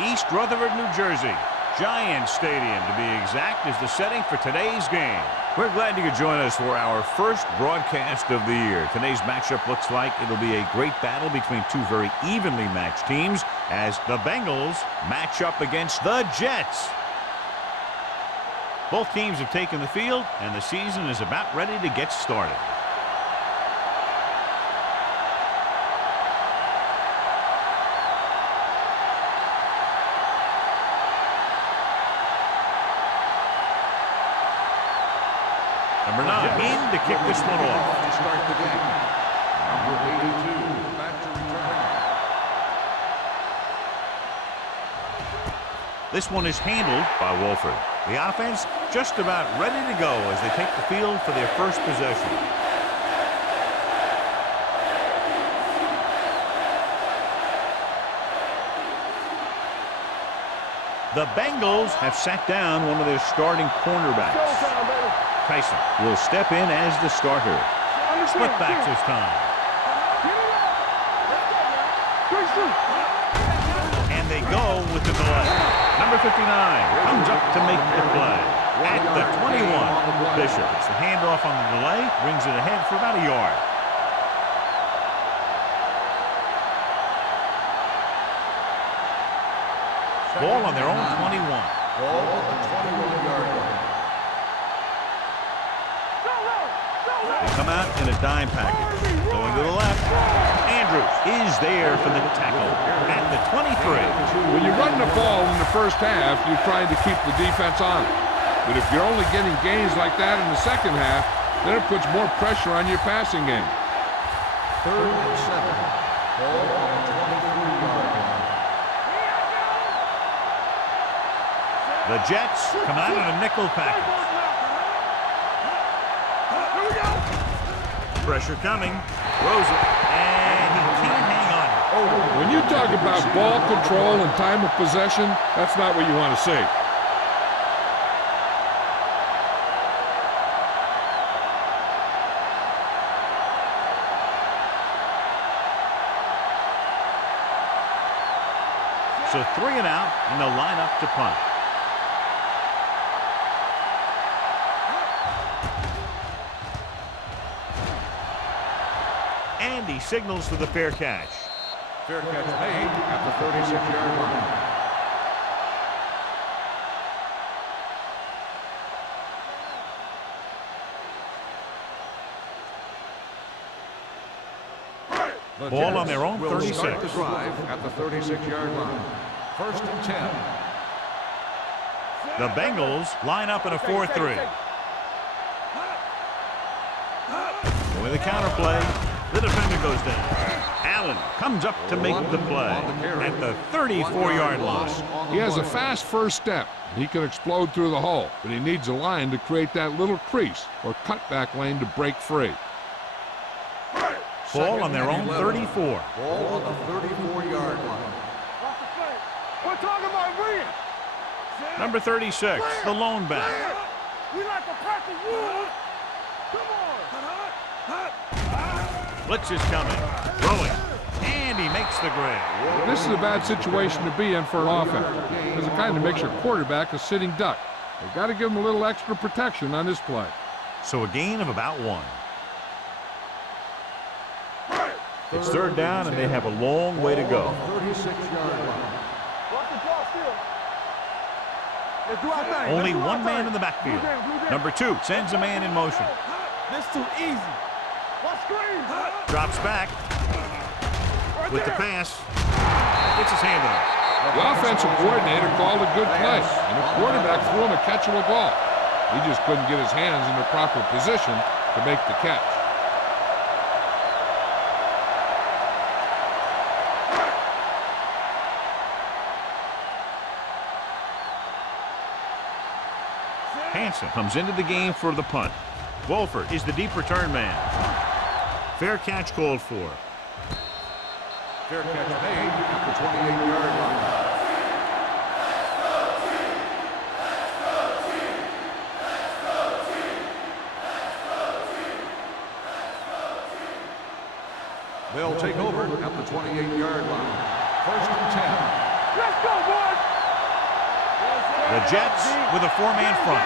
East Rutherford, New Jersey. Giant Stadium, to be exact, is the setting for today's game. We're glad you could join us for our first broadcast of the year. Today's matchup looks like it'll be a great battle between two very evenly matched teams as the Bengals match up against the Jets. Both teams have taken the field, and the season is about ready to get started. Number 9 in to kick this one off. To start the game. Number 82, back to return. This one is handled by Wolford. The offense just about ready to go as they take the field for their first possession. The Bengals have sat down one of their starting cornerbacks. Tyson will step in as the starter. Split backs this time. And they go with the delay. Number 59 comes up to make the play. At the 21, Bishop. It's the handoff on the delay. Brings it ahead for about a yard. Ball on their own 21. Ball at the 21-yard line. They come out in a dime package. Going to the left. Andrews is there for the tackle at the 23. When you run the ball in the first half, you're trying to keep the defense on it. But if you're only getting gains like that in the second half, then it puts more pressure on your passing game. 3rd and 7. Ball on the 23-yard line. The Jets come out in a nickel package. Pressure coming. Throws it. And he can't hang on. When you talk about ball control and time of possession, that's not what you want to see. So 3 and out, and they'll line up to punt. And he signals for the fair catch. Fair catch made at the 36-yard line. The Ball Jets on their own will 36. Start the drive at the 36-yard line. 1st and 10. The Bengals line up in a 4-3. With a counter play, the defender goes down. Allen comes up to make the play at the 34-yard line. He has a fast first step. He can explode through the hole, but he needs a line to create that little crease or cutback lane to break free. Ball on their own 34. Ball on the 34-yard line. We're talking about bringing. Number 36, the lone back. We like to practice rules. Come on. Blitz is coming. Throwing. And he makes the grab. This is a bad situation to be in for an offense, because it kind of makes your quarterback a sitting duck. You've got to give him a little extra protection on this play. So a gain of about 1. It's 3rd down, and they have a long way to go. 36-yard line. Only one man in the backfield. Number 2 sends a man in motion. This too easy. What screen? Drops back with the pass. Gets his hand on it. The offensive coordinator called a good play, and the quarterback threw him a catchable ball. He just couldn't get his hands in the proper position to make the catch. Hansen comes into the game for the punt. Wolford is the deep return man. Fair catch called for. Fair catch made at the 28-yard line. They'll take over at the 28-yard line. 1st and 10. Let's go, boys. The Jets with a four-man front.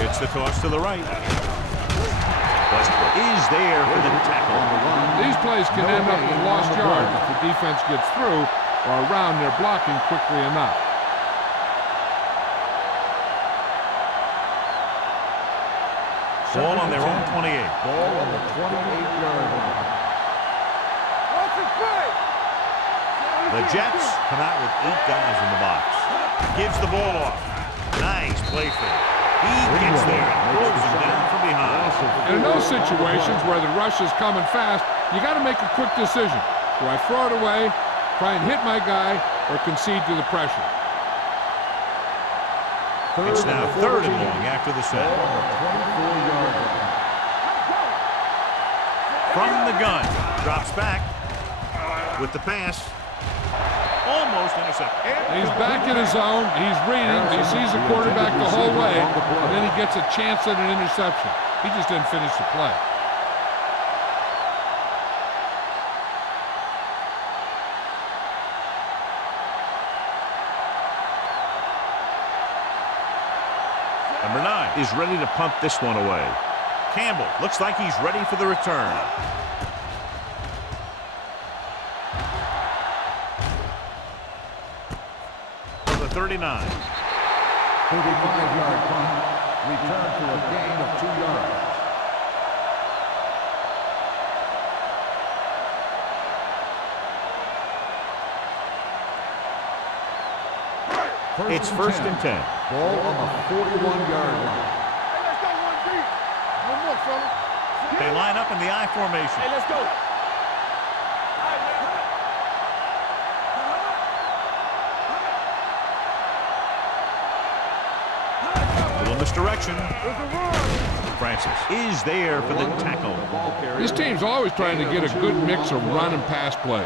Gets the toss to the right. Westbrook is there for the tackle. These plays can end up with lost yards if the defense gets through or around their blocking quickly enough. Ball on their own 28. Ball on the 28-yard line. Watch it play. The Jets come out with 8 guys in the box. Gives the ball off. Nice play for him. He gets there and pulls him down from behind. And in those situations where the rush is coming fast, you got to make a quick decision. Do I throw it away, try and hit my guy, or concede to the pressure? It's now 3rd and long after the set. Ball on the 24-yard line. From the gun. Drops back with the pass. Almost intercepted. He's back in his zone. He's reading. He sees the quarterback the whole way, and then he gets a chance at an interception. He just didn't finish the play. Number 9 is ready to punt this one away. Campbell looks like he's ready for the return. For the 39. 35-yard punt. Return to a gain of 2 yards. It's 1st and 10. Ball on the 41-yard line. Hey, let's go one deep. One more, fella. They line up in the I formation. Hey, let's go. Little misdirection. Francis is there for the tackle. This team's always trying to get a good mix of run and pass plays.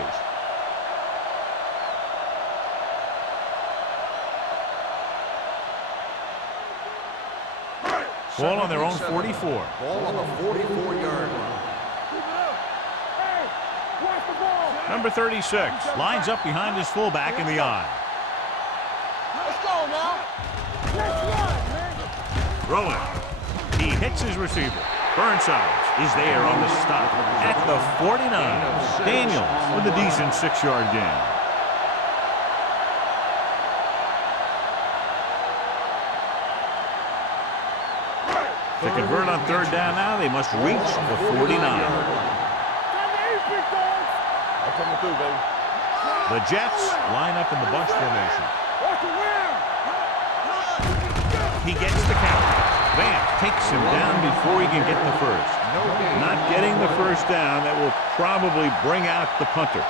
Ball on their own 44. Ball on the 44-yard line. Hey, watch the ball. Number 36 lines up behind his fullback in the I. Let's go now. Let's run, man. Rolling. He hits his receiver. Burnsides is there on the stop at the 49. Daniels with a decent 6-yard gain. To convert on 3rd down now, they must reach the 49. Time to eat, big dogs. I'm coming through, baby. The Jets line up in the bunch formation. Watch the rim. He gets the count. Vance takes him down before he can get the first. Not getting the first down, that will probably bring out the punter.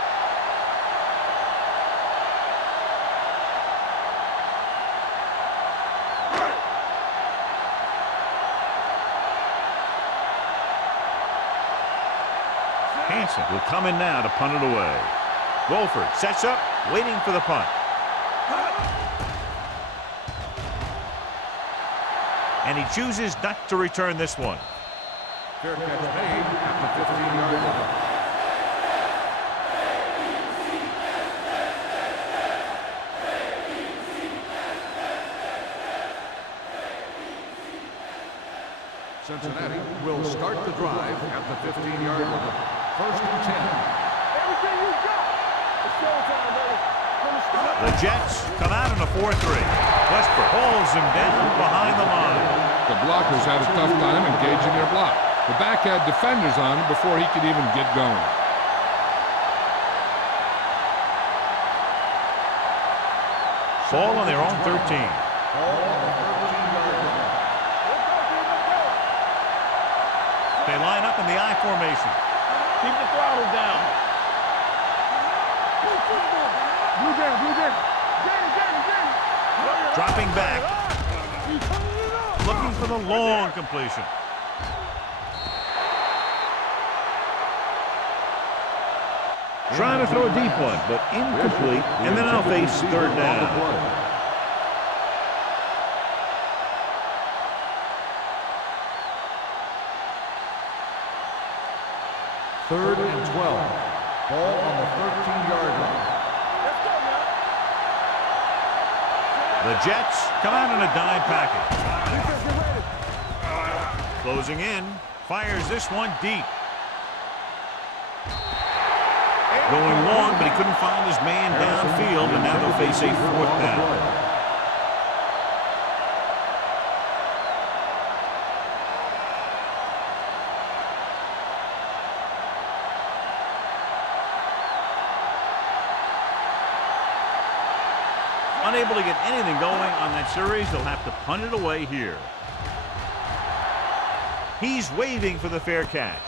Hansen will come in now to punt it away. Wolford sets up, waiting for the punt. And he chooses not to return this one. Fair catch made at the 15-yard line. Cincinnati will start the drive at the 15-yard line. 1st and 10. Everything you got. It's showtime, baby. From the start. The Jets come out in a 4-3. Westbrook pulls him down behind the line. The blockers had a tough time engaging their block. The back had defenders on him before he could even get going. Ball on their own 13. Ball on the 13-yard line. They line up in the I formation. Keep the throttle down. Blue down, blue down. Get it. Dropping back. Looking for the long completion. Trying to throw a deep one, but incomplete, and then I'll face 3rd down. 3rd and 12. Ball on the 13-yard line. Let's go now. The Jets come out in a dime package. Defense, get ready. Closing in. Fires this one deep. Going long, but he couldn't find his man downfield, and now they'll face a 4th down. Unable to get anything going on that series, they'll have to punt it away here. He's waving for the fair catch.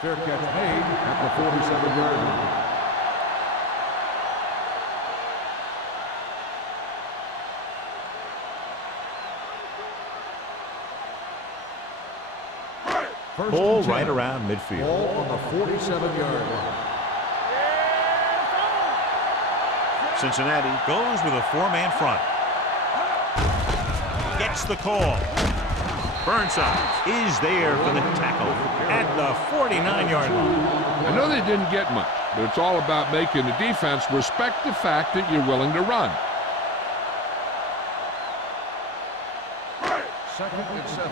Fair catch made at the 47-yard line. Ball right around midfield. Ball on the 47-yard line. Cincinnati goes with a 4-man front. Gets the call. Burnside is there for the tackle at the 49-yard line. I know they didn't get much, but it's all about making the defense respect the fact that you're willing to run. 2nd and 7.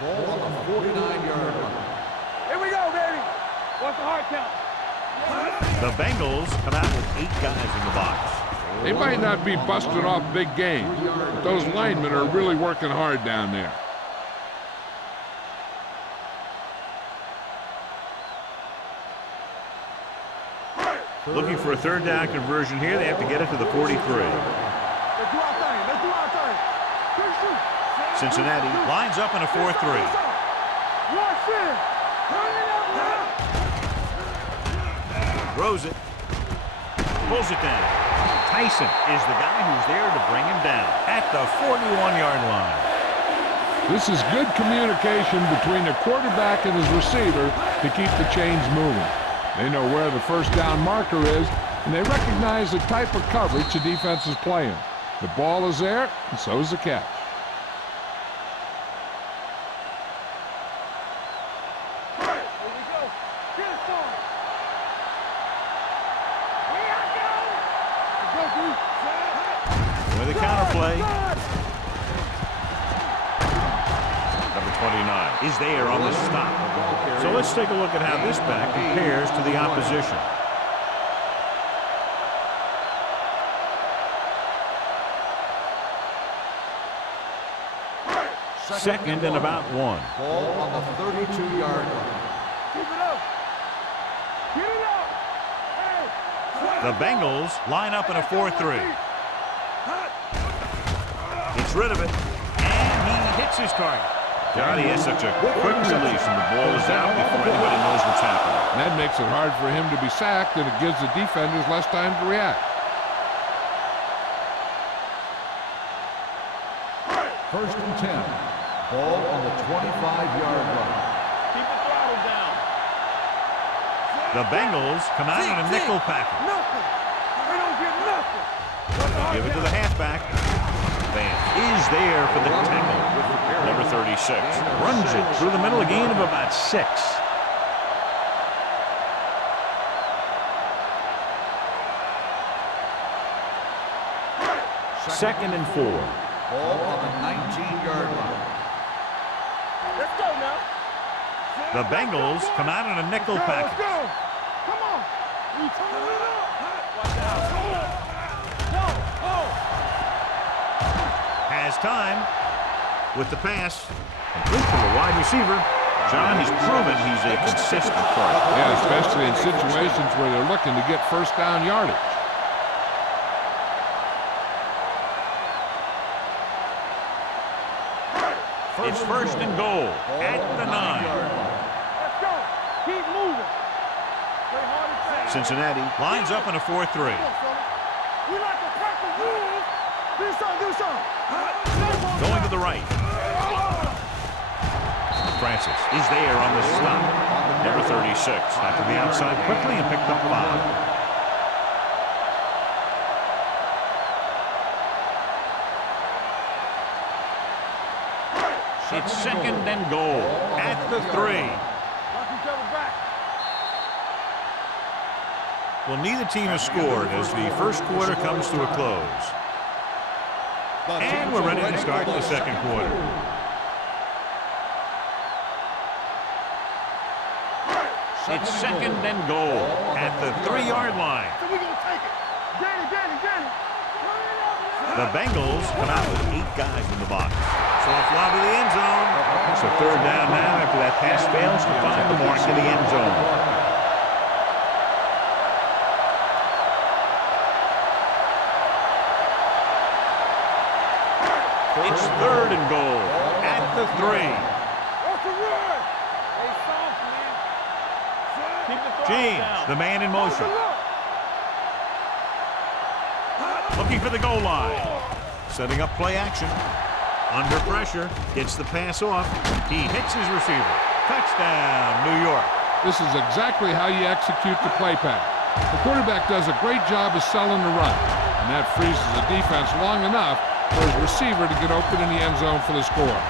Ball on the 49-yard line. Here we go, baby. What's the hard count? The Bengals come out with 8 guys in the box. They might not be busting off big games, but those linemen are really working hard down there. Looking for a 3rd down conversion here. They have to get it to the 43. Let's do our thing. Let's do our thing. Good shoot. Cincinnati lines up in a 4-3. Rush in. Turn it up now. Throws it. Pulls it down. Tyson is the guy who's there to bring him down at the 41-yard line. This is good communication between the quarterback and his receiver to keep the chains moving. They know where the 1st down marker is, and they recognize the type of coverage the defense is playing. The ball is there, and so is the catch. Here we go. Get it started. Here I go. Let's go, D. With the counter play. Number 29 is there on the stop. So let's take a look at how this back compares to the opposition. Second and about 1. Ball on the 32-yard line. Keep it up. Get it up. Hey. The Bengals line up in a 4-3. Gets rid of it, and he hits his target. God, he has such a quick release, and the ball is out before anybody knows what's happening. That makes it hard for him to be sacked, and it gives the defenders less time to react. 1st and 10. Ball on the 25-yard line. Keep the throttle down. The Bengals come out in a nickel package. Nothing. We don't get nothing. Give it to the halfback. Van is there for the tackle. Number 36 runs it through the middle, a gain of about 6. Second and 4. Ball on the 19-yard line. Let's go now. The Bengals come out in a nickel Let's package. go. Come on. We turn it up. Watch out. Go. Go. Has time with the pass. Complete from the wide receiver. John, he's proven he's a consistent target. Yeah, especially in situations where they're looking to get 1st down yardage. It's 1st and goal at the 9. Let's go. Keep moving. Play hard and fast. Cincinnati lines up in a 4-3. We like to crack the rules. Do something. Going to the right. Francis is there on the stop. Number 36 back to the outside quickly and picked up 5. It's 2nd and goal at the 3. Watch each other back. Well, neither team has scored as the first quarter comes to a close. And we're ready to start the second quarter. It's second and goal at the 3-yard line. So we're going to take it. Danny. The Bengals come out with 8 guys in the box. Soft lob to the end zone. So third down now after that pass fails to find the mark in the end zone. It's third and goal at the 3. James, the man in motion. Looking for the goal line. Setting up play action. Under pressure. Gets the pass off. He hits his receiver. Touchdown, New York. This is exactly how you execute the play pass. The quarterback does a great job of selling the run, and that freezes the defense long enough for his receiver to get open in the end zone for the score.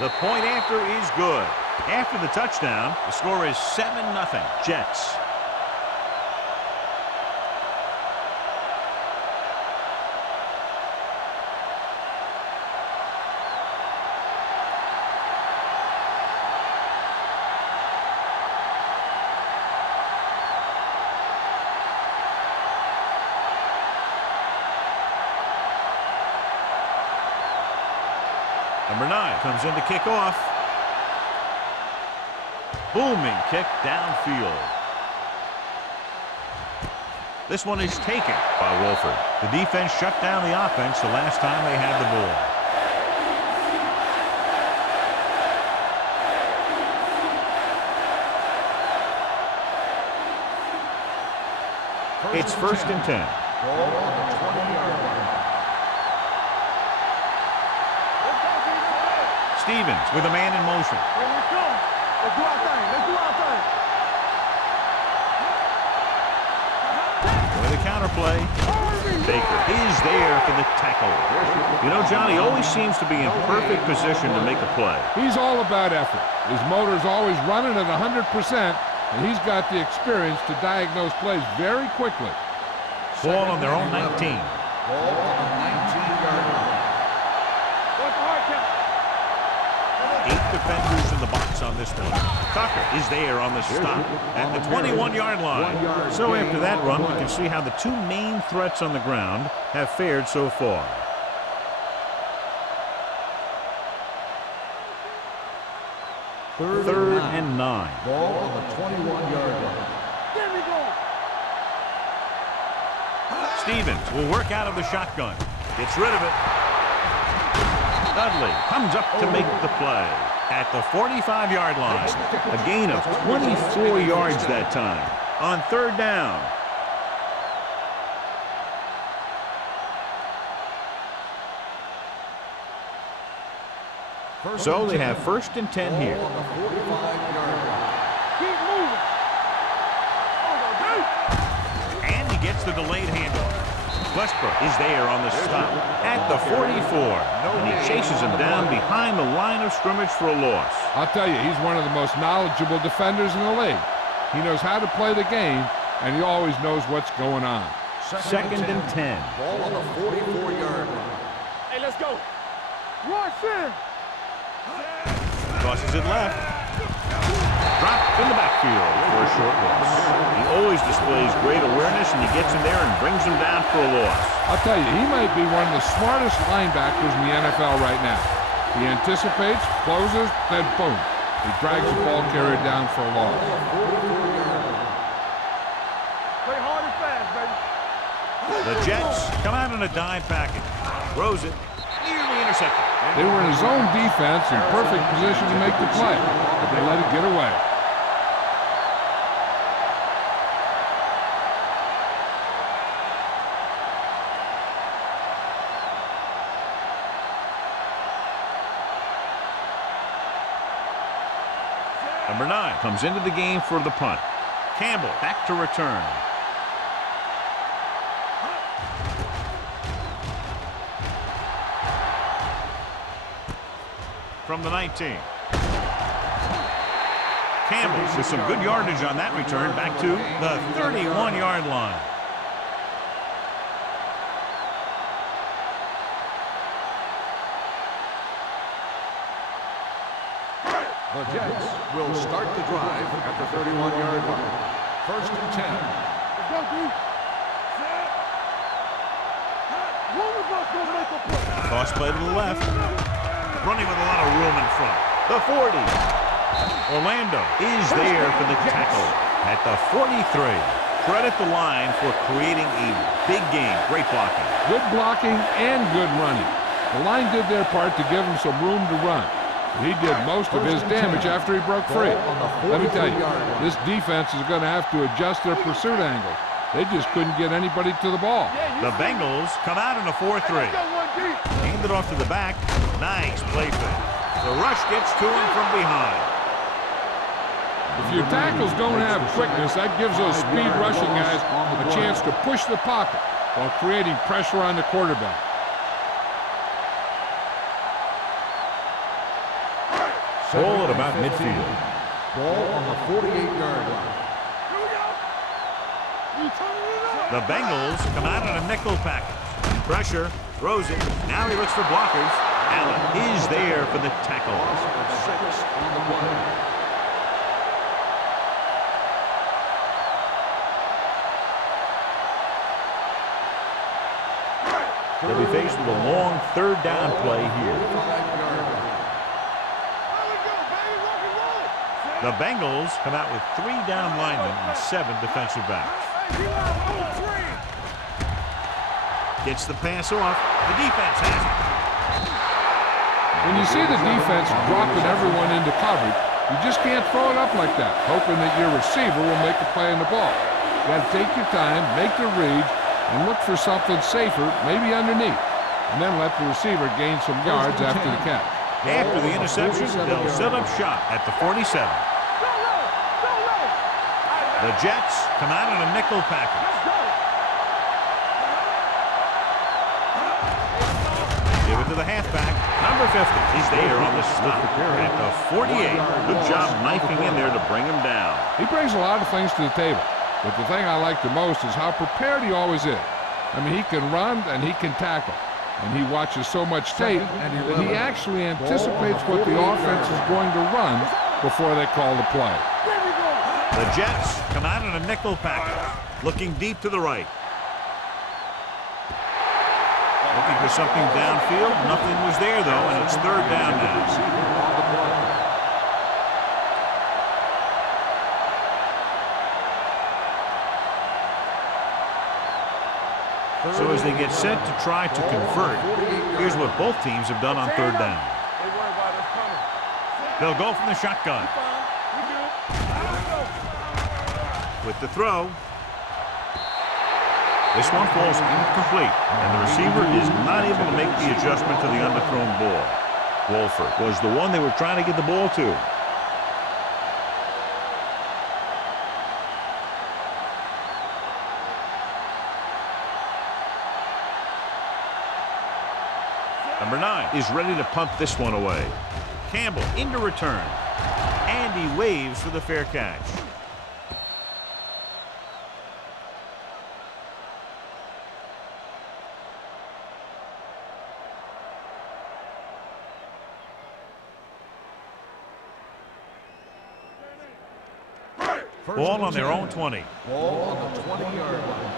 The point after is good. After the touchdown, the score is 7-0 Jets. Number 9 comes in to kick off. Booming kick downfield. This one is taken by Wolford. The defense shut down the offense the last time they had the ball. It's first and 10. Ball on the 20-yard line. Stevens with a man in motion. Here we come. Let's do our thing. With a counterplay. Baker is there for the tackle. You know, Johnny always seems to be in perfect position to make a play. He's all about effort. His motor's always running at 100%, and he's got the experience to diagnose plays very quickly. Ball on their own 19. Ball on the 19-yard line. 8 defenders in the box on this one. Tucker is there on the stop at the 21-yard line. So after that run, we can see how the 2 main threats on the ground have fared so far. Third and 9. Ball on the 21-yard line. There we go. Stevens will work out of the shotgun. Gets rid of it. Dudley comes up to make the play at the 45-yard line. A gain of 24 yards that time on third down. So they have first and 10 here. Ball on the 45-yard line. Keep moving. And he gets the delayed handoff. Westbrook is there on the stop at the 44. And he chases him down behind the line of scrimmage for a loss. I'll tell you, he's one of the most knowledgeable defenders in the league. He knows how to play the game, and he always knows what's going on. Second and 10. Ball on the 44-yard line. Hey, let's go. Rush in. Tosses it left. Dropped in the backfield for a short loss. He always displays great awareness, and he gets in there and brings him down for a loss. I'll tell you, he might be one of the smartest linebackers in the NFL right now. He anticipates, closes, then boom. He drags the ball carrier down for a loss. Play hard and fast, baby. The Jets come out in a dime package. Throws it. Nearly intercepted. They were in a zone defense in perfect position to make the play, but they let it get away. Number 9 comes into the game for the punt. Campbell back to return. From the 19. Campbell with some good yardage on that return back to the 31-yard line. The Jets will start the drive at the 31-yard line. First and 10. Let's go, D. One of us will make a play. Toss play to the left. Running with a lot of room in front. The 40. Orlando is there for the tackle at the 43. Credit the line for creating a big game. Great blocking. Good blocking and good running. The line did their part to give him some room to run. He did most of his damage after he broke free. Let me tell you, this defense is going to have to adjust their pursuit angle. They just couldn't get anybody to the ball. The Bengals come out in a 4-3. Hand it off to the back. Nice play fake. The rush gets to him from behind. If your tackles don't have quickness, that gives those speed rushing guys a chance to push the pocket while creating pressure on the quarterback. Ball at about midfield. Ball on the 48-yard line. The Bengals come out in a nickel package. Pressure, throws it. Now he looks for blockers. Allen is there for the tackle. Six on the play. They'll be faced with a long third down play here. 5-yard line. The Bengals come out with 3 down linemen and 7 defensive backs. Gets the pass off. The defense has it. When you see the defense dropping everyone into coverage, you just can't throw it up like that, hoping that your receiver will make a play on the ball. You got to take your time, make the read, and look for something safer, maybe underneath, and then let the receiver gain some yards after the catch. After the interception, they'll set up shop at the 47. The Jets come out in a nickel package. Give it to the halfback. Number 50. He's there on the stop at the 48. Good job knifing in there to bring him down. He brings a lot of things to the table, but the thing I like the most is how prepared he always is. I mean, he can run and he can tackle. And he watches so much tape that he actually anticipates what the offense is going to run before they call the play. The Jets come out in a nickel package, looking deep to the right. Looking for something downfield. Nothing was there, though, and it's third down now. So as they get set to try to convert, here's what both teams have done on third down. They'll go from the shotgun. With the throw. This one falls incomplete, and the receiver is not able to make the adjustment to the underthrown ball. Wolford was the one they were trying to get the ball to. Number 9 is ready to punt this one away. Campbell into return. And he waves for the fair catch. Ball on their own 20. Ball on the 20-yard line.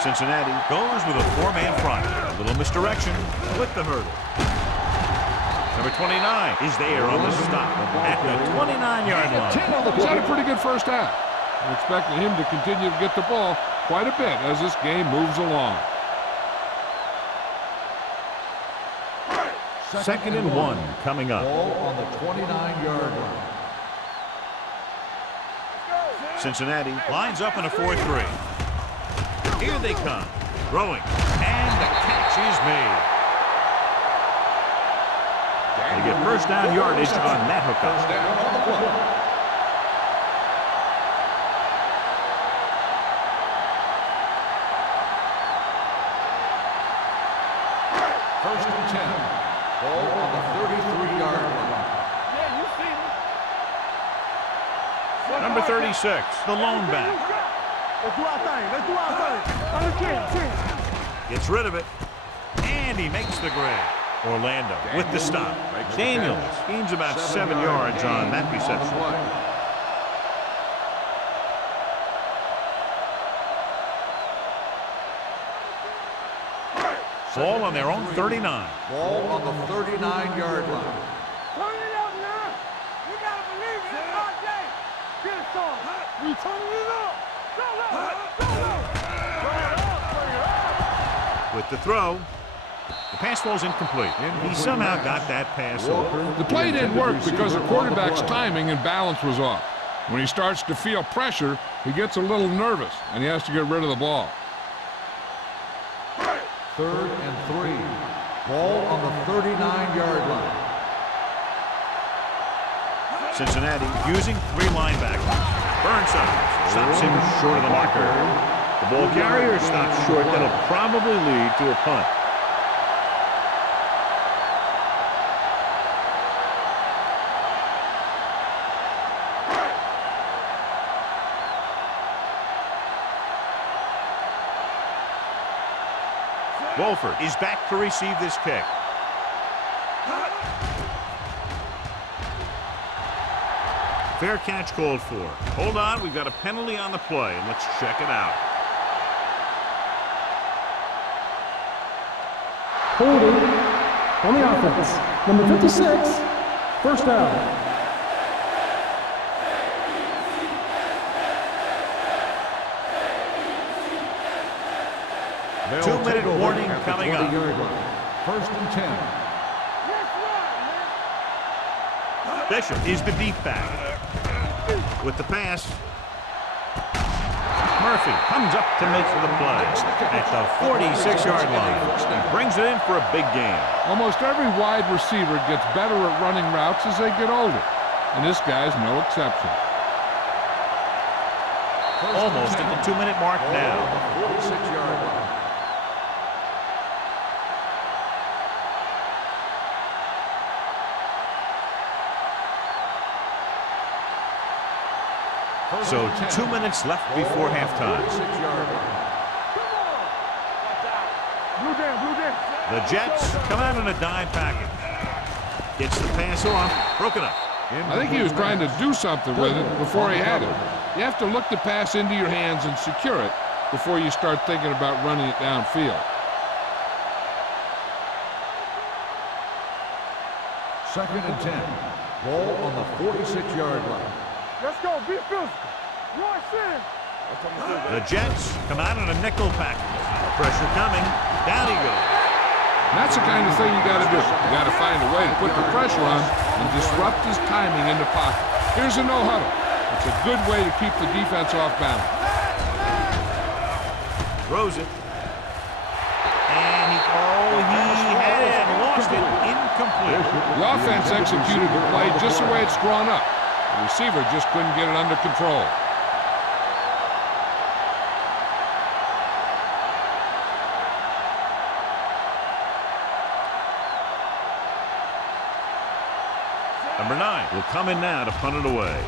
Cincinnati goes with a 4-man front. A little misdirection with the hurdle. Number 29 is there on the stop at the 29-yard line. He's had a pretty good first half. I'm expecting him to continue to get the ball quite a bit as this game moves along. Second and 1 coming up. Ball on the 29-yard line. Cincinnati lines up in a 4-3. Here they come. Throwing. And the catch is made. They get first down yardage on that hookup. First down on the play. First and 10. Ball on the 33-yard line. Yeah, you see me. Number 36, the lone back. Let's do our thing. Let's do our thing. On the 10. Gets rid of it. And he makes the grab. Orlando with the stop. Daniels gains about 7 yards on that reception. Ball on their own 39. Ball on the 39-yard line. Turn it up now. You gotta believe it. NYJ. Get it on. We turning it up. Go up. Go up. Bring it up. With the throw. The pass falls incomplete. He somehow got that pass over. The play didn't work because the quarterback's timing and balance was off. When he starts to feel pressure, he gets a little nervous, and he has to get rid of the ball. Third and 3. Ball on the 39-yard line. Cincinnati using 3 linebackers. Burnside stops him short of the marker. The ball carrier stops short. That'll probably lead to a punt. Wolford is back to receive this kick. Fair catch called for. Hold on, we've got a penalty on the play, and let's check it out. Holding on the offense. Number 56, first down. 2-minute warning coming up. First and 10. Bishop is the deep back. With the pass. Murphy comes up to make the play at the 46-yard line. He brings it in for a big gain. Almost every wide receiver gets better at running routes as they get older, and this guy's no exception. Almost at the 2-minute mark now. 46-yard line. So 2 minutes left before halftime. The Jets come out in a dime package. Gets the pass off, broken up. I think he was trying to do something with it before he had it. You have to look the pass into your hands and secure it before you start thinking about running it downfield. Second and 10. Ball on the 46-yard line. Let's go. Be physical. Rush in. The Jets come out in a nickel package. Pressure coming. Down he goes. That's the kind of thing you got to do. You got to find a way to put the pressure on and disrupt his timing in the pocket. Here's a no-huddle. It's a good way to keep the defense off balance. Throws it. And he had it and lost it. Incomplete. The offense executed the play just the way it's drawn up. The receiver just couldn't get it under control. Number 9 will come in now to punt it away.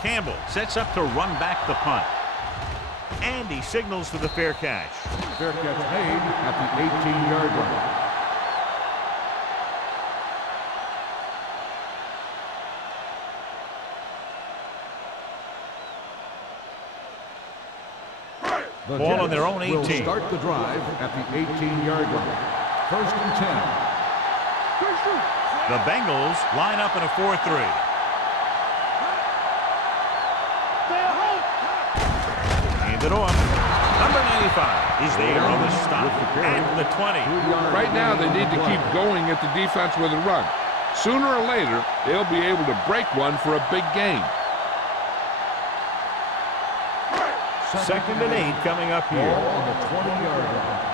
Campbell sets up to run back the punt. And he signals for the fair catch. Fair catch made at the 18-yard line. The Ball on Jets their own 18. will start the drive at the 18-yard line. First and 10. The Bengals line up in a 4-3. Hand it off. Number 95 is there on the stop at the 20. Right now, they need to keep going at the defense with a run. Sooner or later, they'll be able to break one for a big gain. Second and 8 coming up here. Ball on the 20-yard line.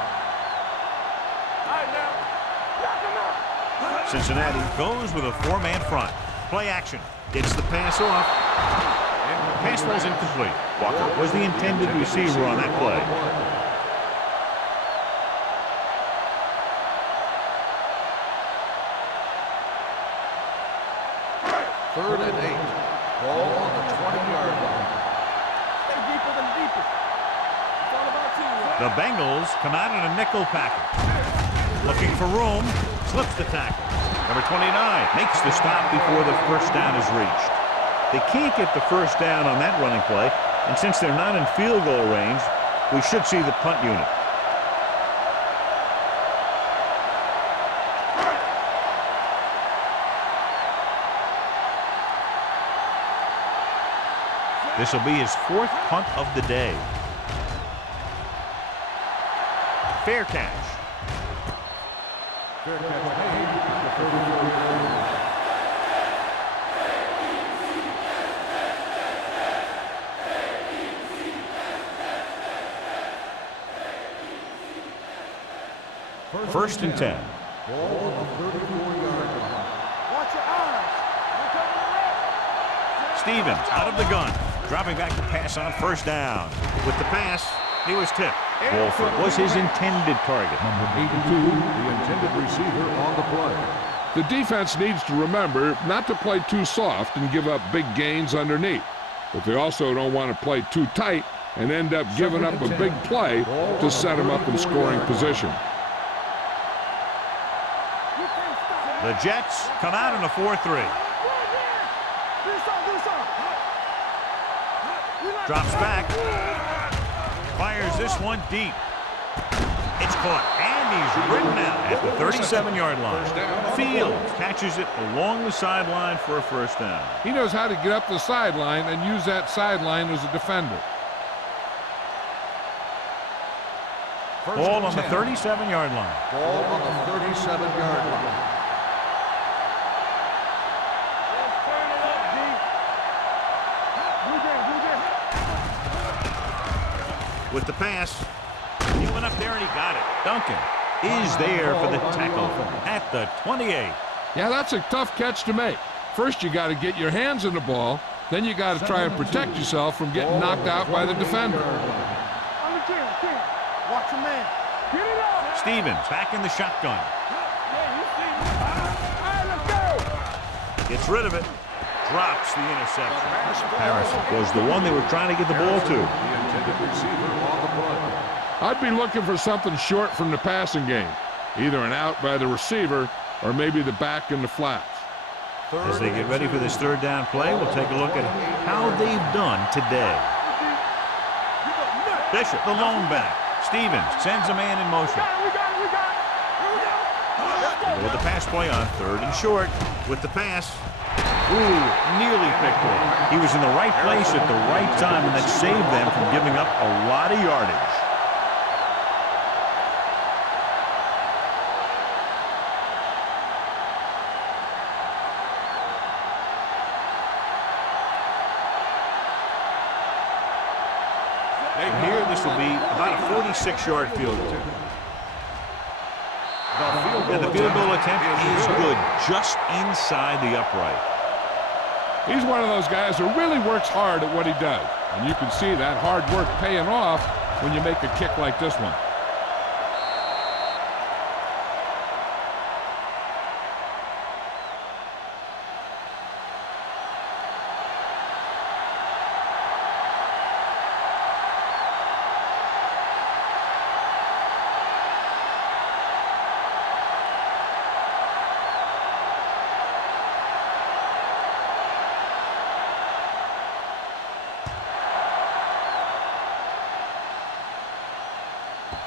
Cincinnati goes with a four-man front. Play action. Gets the pass off. Pass falls incomplete. Walker was the intended receiver on that play. Third and 8. Ball on the 20-yard line. Stay deeper than deeper. It's all about teamwork. The Bengals come out in a nickel package. Looking for room. Slips the tackle. Number 29 makes the stop before the first down is reached. They can't get the first down on that running play, and since they're not in field goal range, we should see the punt unit. This will be his fourth punt of the day. Fair catch. Fair catch made at the 34-yard line. First and 10. Ball on the 34-yard line. Watch your eyes. Look over the left. Stevens out of the gun. Dropping back to pass on first down. With the pass, he was tipped. Wolford was his intended target. Number 82, the intended receiver on the play. The defense needs to remember not to play too soft and give up big gains underneath. But they also don't want to play too tight and end up giving up a big play to set them up in scoring position. The Jets come out in a 4-3. Drops back. Fires this one deep. It's caught. And he's ridden out at the 37-yard line. Fields catches it along the sideline for a first down. He knows how to get up the sideline and use that sideline as a defender. Ball on the 37-yard line. Ball on the 37-yard line. With the pass, he went up there and he got it. Duncan is there for the tackle at the 28. Yeah, that's a tough catch to make. First, you got to get your hands on the ball. Then you got to try and protect yourself from getting knocked out by the defender. On the 10. Watch your man. Get it up. Stevens back in the shotgun. Yeah, you see me. All right, let's go. Gets rid of it. Drops the interception. Harrison was the one they were trying to get the ball to. The intended receiver on the play. I'd be looking for something short from the passing game. Either an out by the receiver or maybe the back in the flats. As they get ready for this third down play, we'll take a look at how they've done today. Bishop, the lone back. Stevens sends a man in motion. We got it. With the pass play on third and short. With the pass. Ooh, nearly picked off. He was in the right place at the right time, and that saved them from giving up a lot of yardage. And here, this will be about a 46-yard field goal. And the field goal attempt is good, just inside the upright. He's one of those guys who really works hard at what he does. And you can see that hard work paying off when you make a kick like this one.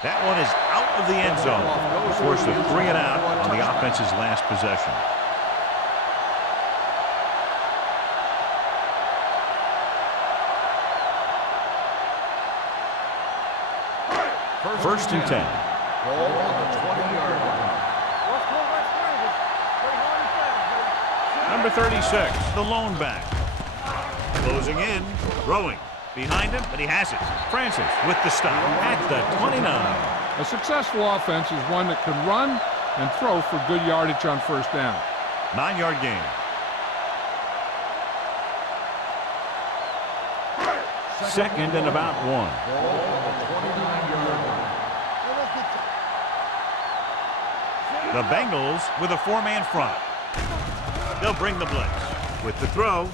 That one is out of the end zone. Forced a 3 and out on the offense's last possession. First and 10. Ball on the 20-yard line. Number 36, the lone back. Closing in, throwing. Behind him, but he has it. Francis with the stop at the 29. A successful offense is one that can run and throw for good yardage on first down. 9-yard gain. Second and about 1. Ball on the 29-yard line. The Bengals with a 4-man front. They'll bring the blitz with the throw,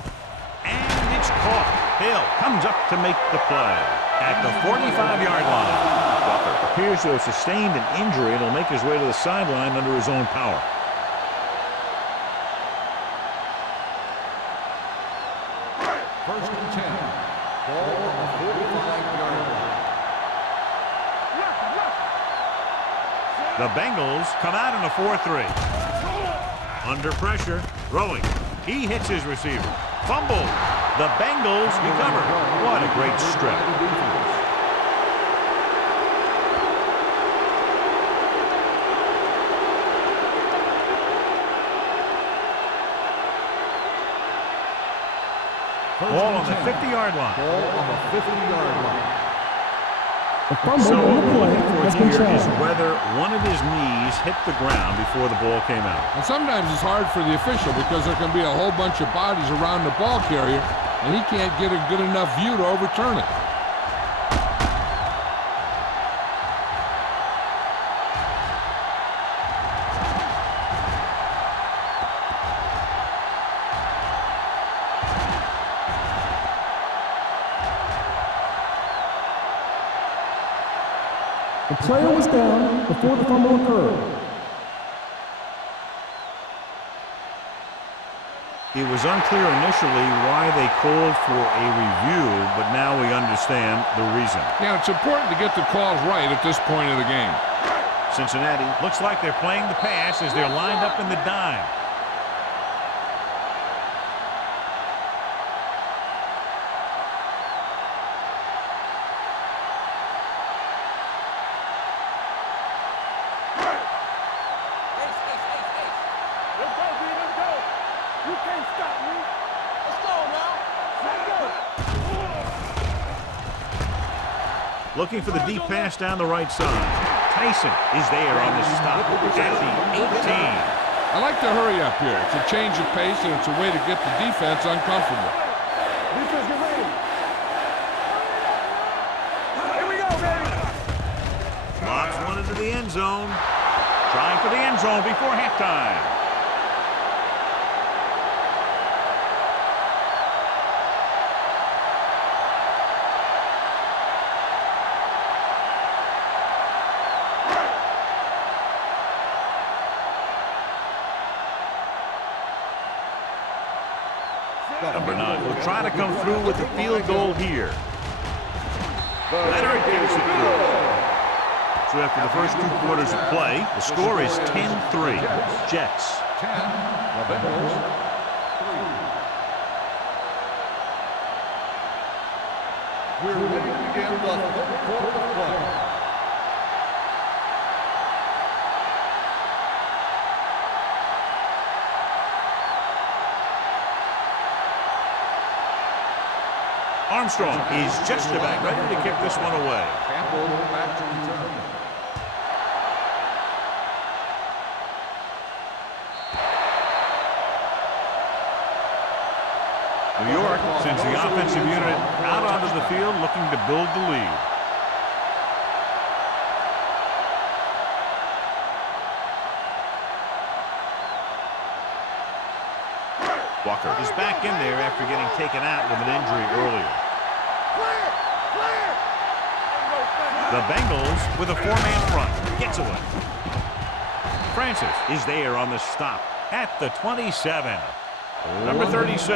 and it's caught. Hill comes up to make the play at the 45-yard line. Walker appears to have sustained an injury and will make his way to the sideline under his own power. First and 10. Ball on the 45-yard line. The Bengals come out in a 4-3. Under pressure, throwing. He hits his receiver. Fumble. The Bengals recover. What a great strip. Ball on the 50-yard line. Ball on the 50-yard line. The fumble So on the what we're play looking has for been here is shot. whether one of his knees hit the ground before the ball came out. And sometimes it's hard for the official because there can be a whole bunch of bodies around the ball carrier, and he can't get a good enough view to overturn it. The player was down before the fumble occurred. It was unclear initially why they called for a review, but now we understand the reason. Yeah, it's important to get the calls right at this point of the game. Cincinnati looks like they're playing the pass as they're lined up in the dime. Let's go, B, let's go. You can't stop me. Let's go now. Let's go. Looking for the deep pass down the right side. Tyson is there on the stop at the 18. I like to hurry up here. It's a change of pace, and it's a way to get the defense uncomfortable. Defense, get ready. Here we go, baby. Lobs one into the end zone. Trying for the end zone before halftime. Number 9 will try to come through with the field goal here. Leonard gives it through. So after the first 2 quarters of play, the score is 10-3. Jets. 10. The Bengals 3. We're ready to begin the third quarter of play. Armstrong is just about ready to kick this one away. Campbell back to return. New York sends the offensive unit out onto the field looking to build the lead. Walker is back in there after getting taken out with an injury earlier. The Bengals with a 4-man front. Gets away. Francis is there on the stop at the 27. Number 36,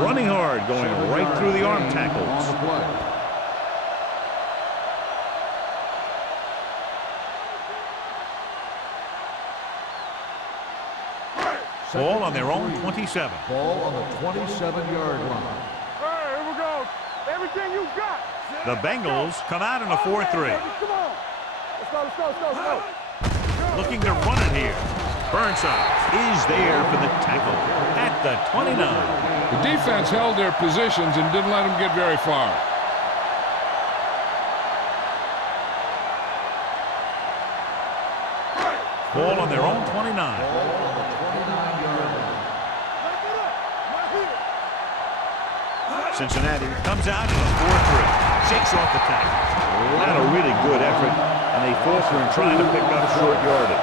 running hard, going right through the arm tackles. On the play. Ball on their own 27. Ball on the 27-yard line. All right, here we go. Everything you got. The Bengals come out in a 4-3. Come on. Let's go, let's go, let's go, let's go. Looking to run it here. Burnside is there for the tackle at the 29. The defense held their positions and didn't let them get very far. Ball on their own 29. Ball on the 29-yard line. Cincinnati comes out in a 4-3. Shakes off the tackle. Not a really good effort, and they falter in trying to pick up short yardage.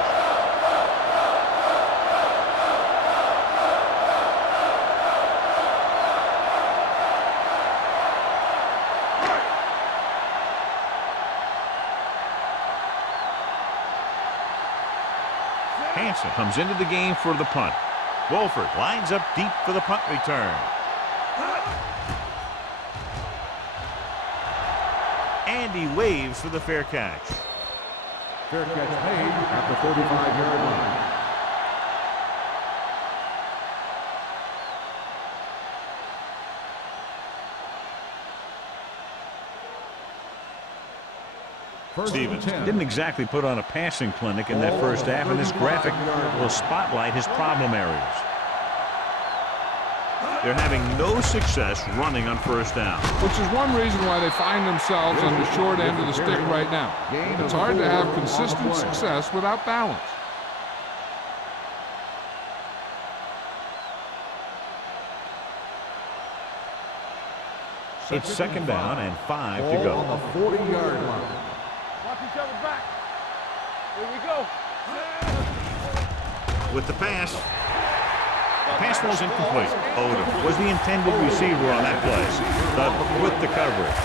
Hansen comes into the game for the punt. Wolford lines up deep for the punt return. And he waves for the fair catch. Fair catch made at the 35-yard line. Stevens didn't exactly put on a passing clinic in that first half, and this graphic will spotlight his problem areas. They're having no success running on first down. Which is one reason why they find themselves on the short end of the stick right now. It's hard to have consistent success without balance. It's second down and 5 to Ball go. on the 40-yard line. Watch each other back. Here we go. With the pass. The pass was incomplete. Odom was the intended receiver on that play, but with the coverage.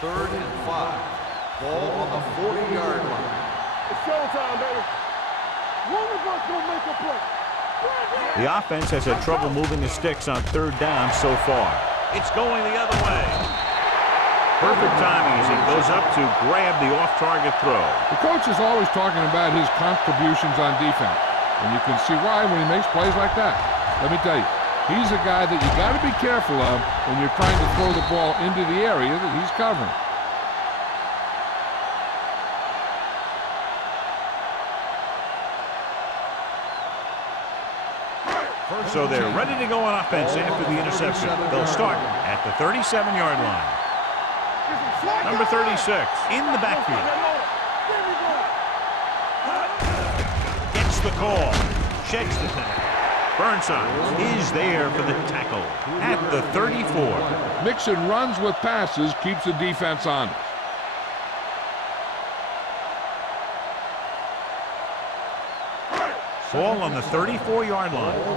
Third and 5. Ball on the 40-yard line. It's showtime, baby. One of us gonna make a play. The offense has had trouble moving the sticks on third down so far. It's going the other way. Perfect timing as he goes up to grab the off-target throw. The coach is always talking about his contributions on defense, and you can see why when he makes plays like that. Let me tell you, he's a guy that you got to be careful of when you're trying to throw the ball into the area that he's covering. So they're ready to go on offense after the interception. They'll start at the 37-yard line. Number 36 in the backfield. Gets the call. Sheds the tackle. Burnside is there for the tackle at the 34. Mixing runs with passes keeps the defense honest. Ball on the 34-yard line. Let's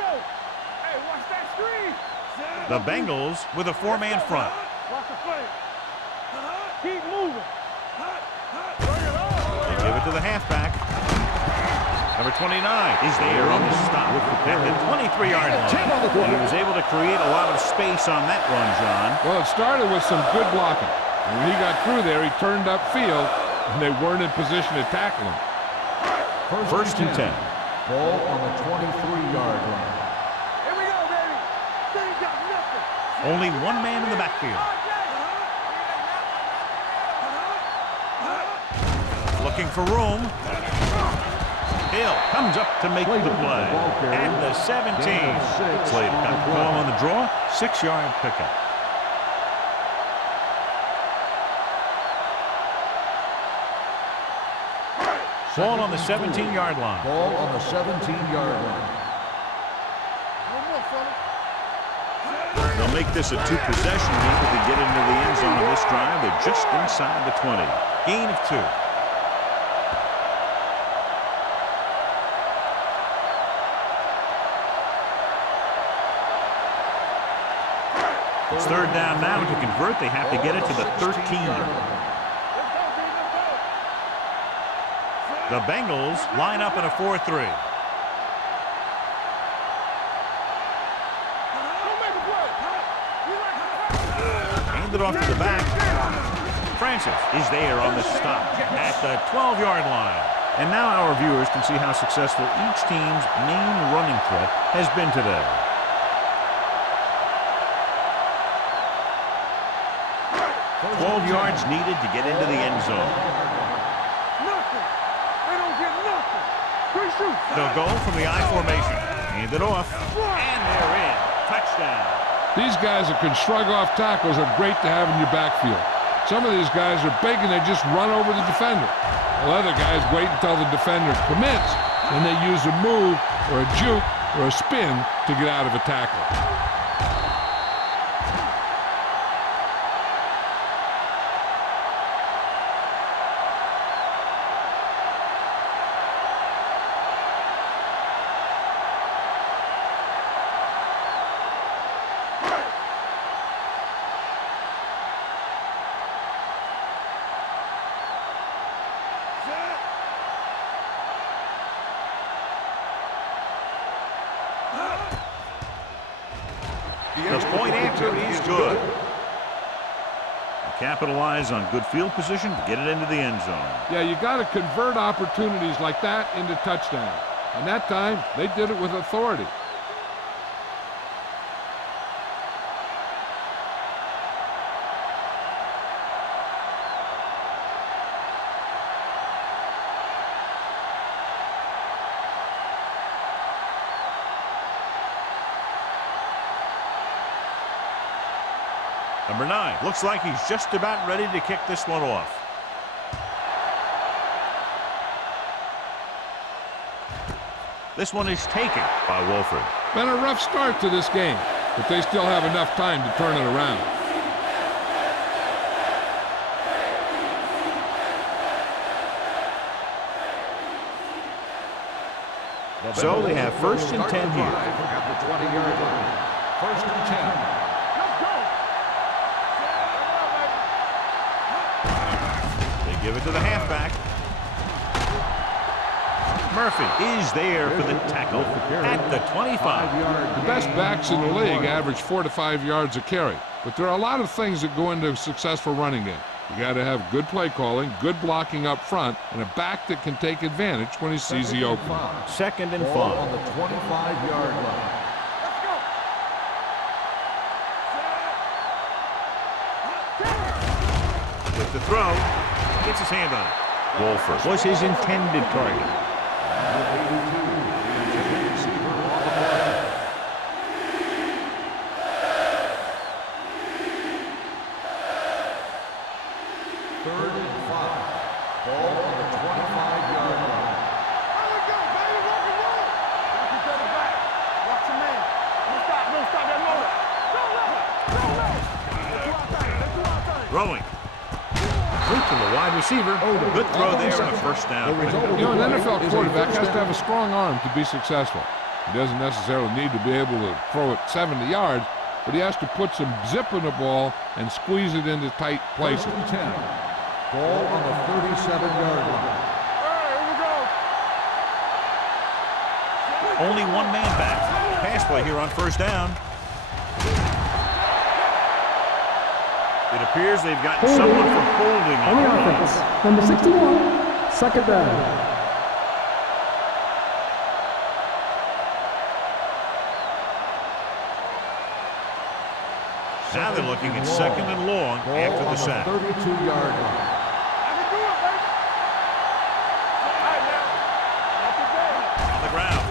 go. Hey, watch that screen. The Bengals with a four-man front. Watch the play. Keep moving. Bring it on. They give it to the halfback. Number 29 is there on the stop at the 23-yard line. He was able to create a lot of space on that run, John. Well, it started with some good blocking. And when he got through there, he turned upfield, and they weren't in position to tackle him. First and 10. Ball on the 23-yard line. Here we go, baby. They ain't got nothing. Only one man in the backfield. Looking for room. Hill comes up to make the play. At the 17. Slade got the ball on the draw. 6-yard pickup. Ball on the 17-yard line. Ball on the 17-yard line. One more, fella. They'll make this a two-possession game if they get into the end zone on this drive. They're just inside the 20. Gain of 2. It's third down now. To convert, they have to get it to the 13. The Bengals line up in a 4-3. Hand it off to the back. Francis is there on the stop at the 12-yard line. And now our viewers can see how successful each team's main running threat has been today. Twelve yards needed to get into the end zone. Nothing. They don't get nothing. Great shoot. They'll go from the I formation. Hand it off. And they're in. Touchdown. These guys that can shrug off tackles are great to have in your backfield. Some of these guys are big and they just run over the defender. While other guys wait until the defender commits, and they use a move or a juke or a spin to get out of a tackle. The point after is good. Capitalize on good field position to get it into the end zone. Yeah, you got to convert opportunities like that into touchdowns. And that time, they did it with authority. Number 9. Looks like he's just about ready to kick this one off. This one is taken by Wolford. Been a rough start to this game, but they still have enough time to turn it around. So they have 1st and 10 here. At the 20-yard line. 1st and 10. Give it to the halfback. Murphy is there for the tackle at the 25. The best backs in the league average 4 to 5 yards a carry, but there are a lot of things that go into a successful running game. You got to have good play calling, good blocking up front, and a back that can take advantage when he sees the opening. 2nd and 5. On the 25-yard line. With the throw. Gets his hand on it. Wolford was his intended target. Third and 5. Ball on the 25-yard line. Let's go, baby. Rock and roll. Watch each other back. Watch your man. Don't stop that motor. Go. Throwing. To the wide receiver. Good throw there on a 1st down. You know, an NFL quarterback has to have a strong arm to be successful. He doesn't necessarily need to be able to throw it 70 yards, but he has to put some zip in the ball and squeeze it into tight places. 1st and 10. Ball on the 37-yard line. Here we go. Only one man back. Pass play here on 1st down. It appears they've gotten someone for holding On the offense, number 61, 2nd down. Now they're looking at 2nd and long after the sack. 32-yard line. I can do it, baby. All right, now. On the ground.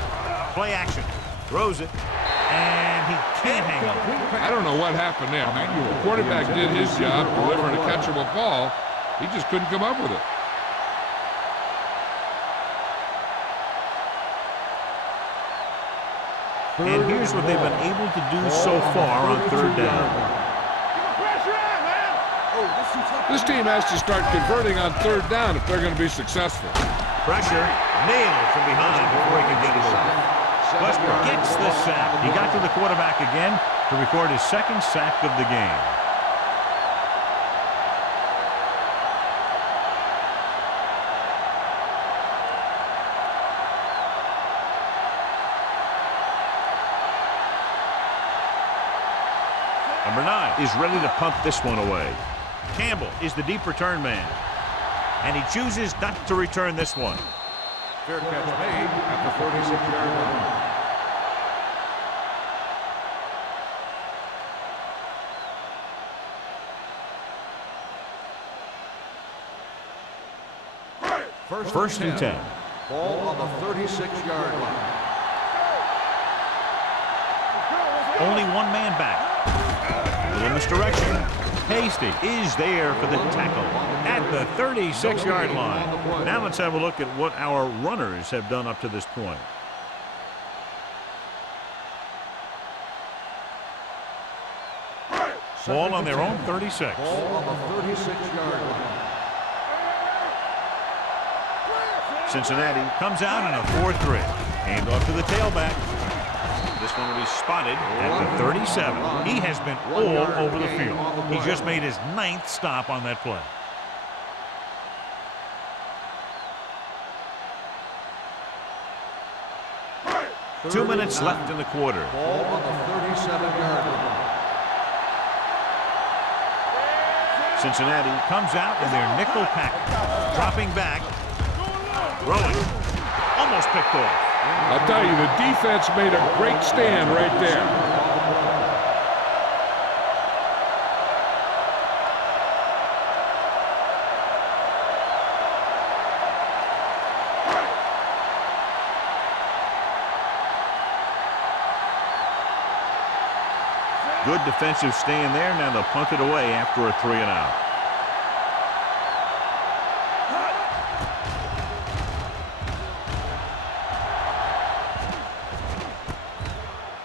Play action. Throws it. And he can't hang on. I don't know what happened there. The quarterback did his job, delivering a catchable ball. He just couldn't come up with it. And here's what they've been able to do so far on 3rd down. Pressure on, man. This team has to start converting on 3rd down if they're going to be successful. Pressure. Nailed from behind before he can get it over. Westbrook gets the sack. He got to the quarterback again to record his 2nd sack of the game. Number 9 is ready to punt this one away. Campbell is the deep return man. And he chooses not to return this one. Fair catch made at the 46-yard line. First and 10. Ball on the 36-yard line. Only one man back. Going this direction. Hasty is there for the tackle at the 36-yard line. Now let's have a look at what our runners have done up to this point. Ball on their own 36. Ball on the 36-yard line. Cincinnati comes out in a 4-3. Hand off to the tailback. This one will be spotted at the 37. He has been all over the field. He just made his 9th stop on that play. Two minutes left in the quarter. Ball on the 37-yard line. Cincinnati comes out in their nickel package. Dropping back. Throwing. Almost picked off. I'll tell you, the defense made a great stand right there. Good defensive stand there. Now they'll punt it away after a 3-and-out.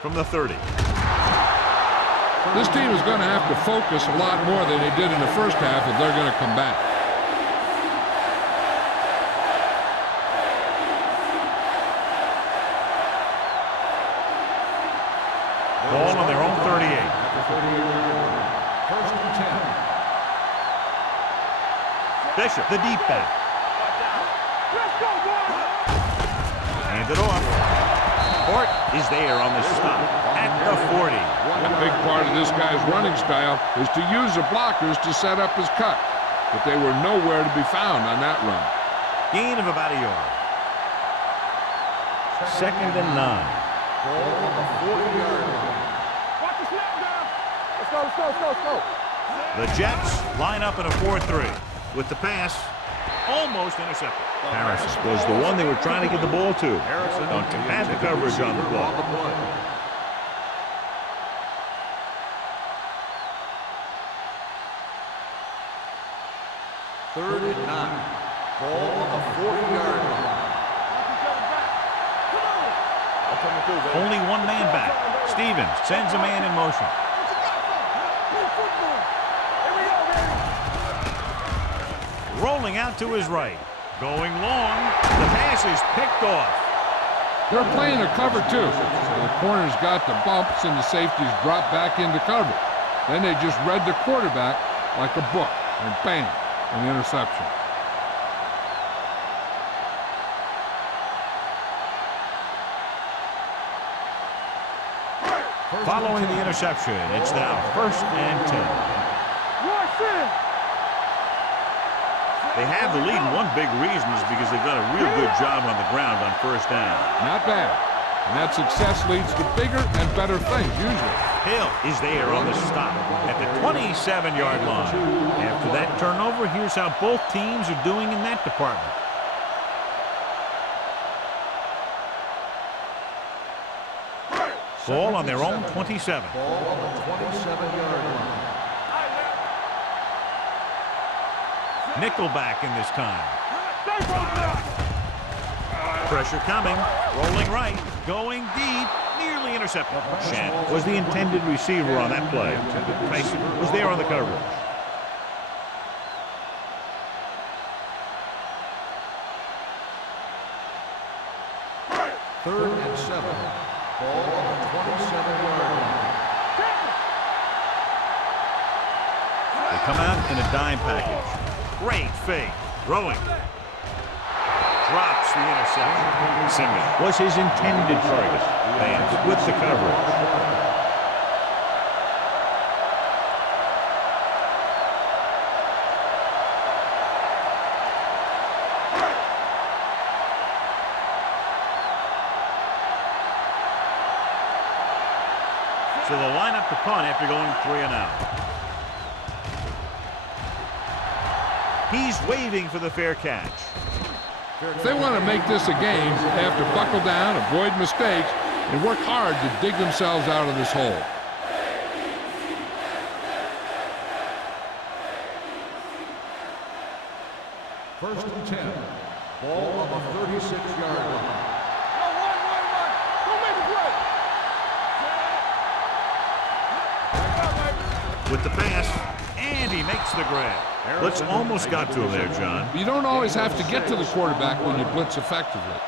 From the 30. This team is going to have to focus a lot more than they did in the first half if they're going to come back. Ball on their own 38. First and 10. Bishop, the deep back. Let's go, boys! Hand it off. Hort is there on the stop at the 40. A big part of this guy's running style is to use the blockers to set up his cut, but they were nowhere to be found on that run. Gain of about a yard. 2nd and 9. Ball on the 40-yard line. Watch the snap down! Let's go, let's go, let's go, let's go! The Jets line up in a 4-3 with the pass almost intercepted. Harris was the one they were trying to get the ball to. Duncan had the coverage on the play. Third and 9. Ball on the 40-yard line. Only one man back. Stevens sends a man in motion. Rolling out to his right. Going long. The pass is picked off. They're playing a cover too. The corners got the bumps and the safeties dropped back into cover. Then they just read the quarterback like a book, and bam, an interception. Following the interception, it's now 1st and 10. They have the lead, and one big reason is because they've done a real good job on the ground on 1st down. Not bad. And that success leads to bigger and better things, usually. Hill is there on the stop at the 27-yard line. After that turnover, here's how both teams are doing in that department. Ball on their own 27. Ball on the 27-yard line. Nickelback in this time. Pressure coming. Rolling right. Going deep. Nearly intercepted. Shannon was the intended receiver on that play. Tyson was there on the coverage. Third and 7. Ball on the 27-yard line. They come out in a dime package. Great fake. Throwing. Drops the interception. Simmons was his intended target. Vance with the coverage. So they'll line up to punt after going 3-and-out. He's waving for the fair catch. If they want to make this a game, they have to buckle down, avoid mistakes, and work hard to dig themselves out of this hole. First and 10. Ball on the 36-yard line. Don't make a play. With the pass, and he makes the grab. Blitz almost got to him there, John. You don't always have to get to the quarterback when you blitz effectively.